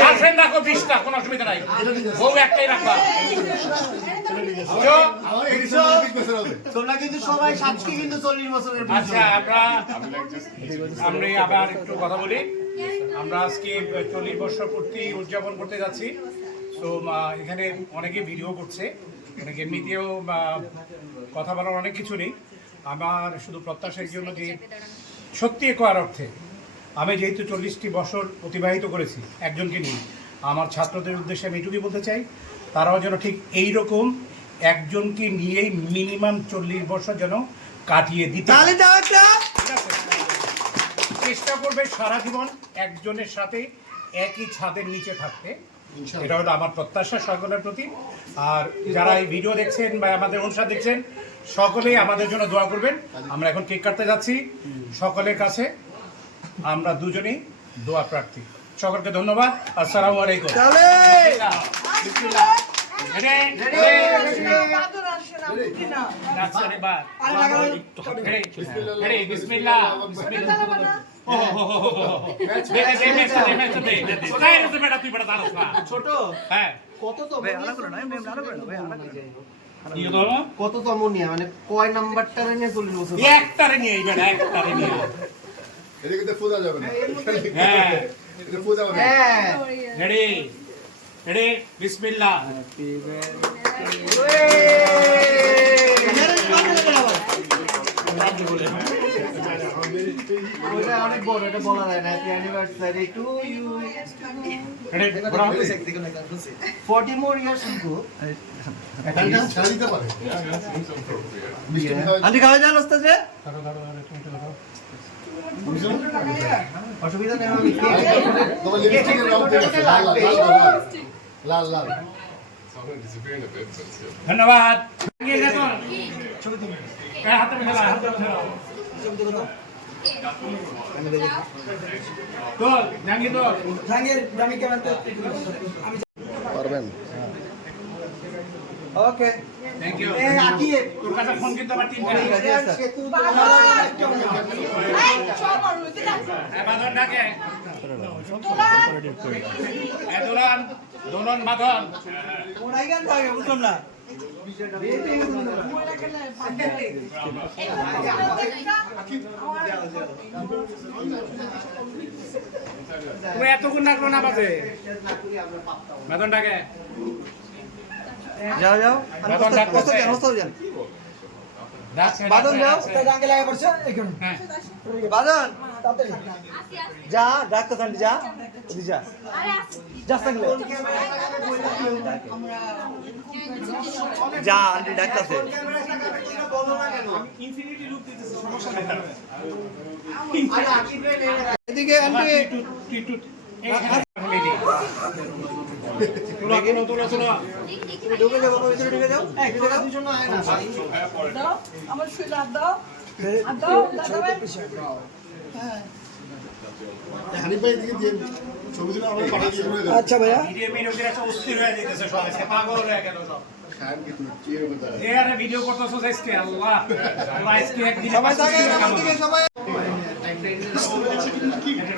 Girlfriend রাখো 20টা, কোনো অসুবিধা নাই, বউ একটাই রাখবা। আচ্ছা, আমরা আবার একটু কথা বলি। আমরা আজকে 40 বছর পূর্তি উদযাপন করতে যাচ্ছি। তো এখানে অনেকে ভিডিও করছে, অনেকে এমনিতেও কথা বলার অনেক কিছু নেই। আমার শুধু প্রত্যাশার জন্য যে সত্যি একর অর্থে আমি যেহেতু 40টি বছর অতিবাহিত করেছি একজনকে নিয়ে, আমার ছাত্রদের উদ্দেশ্যে আমি এটুকুই বলতে চাই, তারাও যেন ঠিক এই রকম একজনকে নিয়েই মিনিমাম 40 বছর যেন কাটিয়ে দিতে চেষ্টা করবে, সারা জীবন একজনের সাথে একই ছাদের নিচে থাকতে। এটা হলো আমার প্রত্যাশা সকলের প্রতি। আর যারা এই ভিডিও দেখছেন বা আমাদের অনুষ্ঠান দেখছেন, সকলেই আমাদের জন্য দোয়া করবেন। আমরা এখন কেক কাটতে যাচ্ছি, সকলের কাছে আমরা দুজনেই দোয়া প্রার্থী। সকলকে ধন্যবাদ। আসসালামু আলাইকুম। কততম নিয়ে মানে কয় নাম্বারটা নিয়ে 40 বছর? একটারে নিয়ে একটারে নিয়ে এদিকে তো ফোদা যাবে না। হ্যাঁ এটা ফোদা হবে না। রেডি রেডি বিসমিল্লাহ। Happy birthday. অনেক বড়, এটা বলা যায় না। Happy anniversary to you. 40 more years to go. এটা ছাড়া দিতে পারে। আন্টি খাওয়া যান ওস্তাদ রে? অসুবিধা নেই। আমি তোমার লিপস্টিকের রং ঠিক আছে, লাল লাল লাল। ধন্যবাদ। পারবেন? ওকে, থ্যাংক ইউ। এই আকি তোর কাছে ফোন কিন্তু আবার 3 ঠিক মিনিট। আছে সেতু বাদন ডাকে দোলন দোলন বাদন। ওরাই গান থাকে বুঝলাম না। তুমি এতক্ষণ ডাকলো না বাজে বাদন ডাকে। যাও যাও বাদন ডাকতেছে। বাদন যাও জাঙ্গে লাগা পড়ছে এখন। বাদন যা ডাক্তার আন্টি যা ওদি যা যা সাঙ্গলে যা আন্টি ডাক্তারছে। এদিকে আন্টি ঢুকে যাবো, ভিতরে ঢুকে যাও। দুজন আয় না আমার শুয়ে হাত দাও, হাত দাও, দাদা ভাই। হানি ভাই এদিকে দিয়ে ছবিগুলো আমরা পাঠিয়ে দিয়ে দেব। আচ্ছা ভাইয়া ভিডিও মিনিটের একটা অস্থির হয়ে যাইতেছে, সবাই সে পাগল হয়ে গেল সব। শায়ন কি তুমি চেয়ার মধ্যে এ আরে ভিডিও করতেছো আজকে, আল্লাহ আল্লাহ আজকে একদিন সবাই থাকে এদিকে সবাই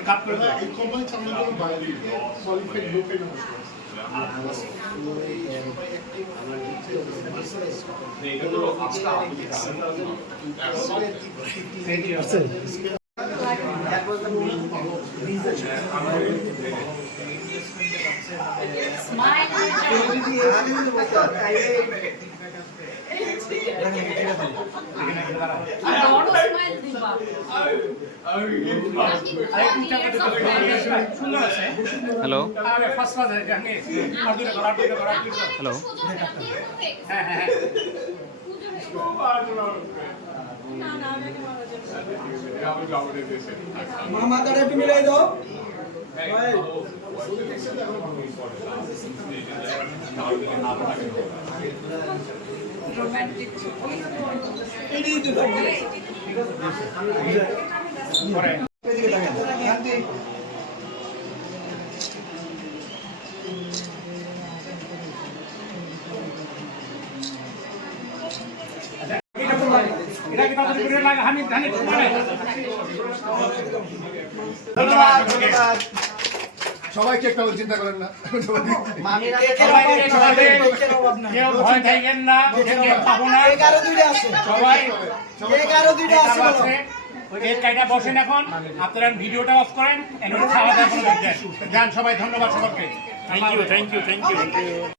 কাট করে দাও। এই কোম্পানি চালানোর জন্য বাইরে সলিড গ্রুপে হ্যালো হ্যালো মামা কারে একটু মিলাই দাও। এদিকে তাকান। এটাকে কত করে লাগে হামিদ জানেন মানে ধন্যবাদ ধন্যবাদ সবাই কেক খাবেন, চিন্তা করেন না। কেউ ভয় থাকেন না, কেউ পাবো না, এগারো দুইটা আছে সবাই এগারো দুইটা আছে বলো। কেক কাইটা বসেন এখন, আপনারা ভিডিওটা অফ করেন, খাওয়া দাওয়া করে যান সবাই। ধন্যবাদ সকলকে। Thank you.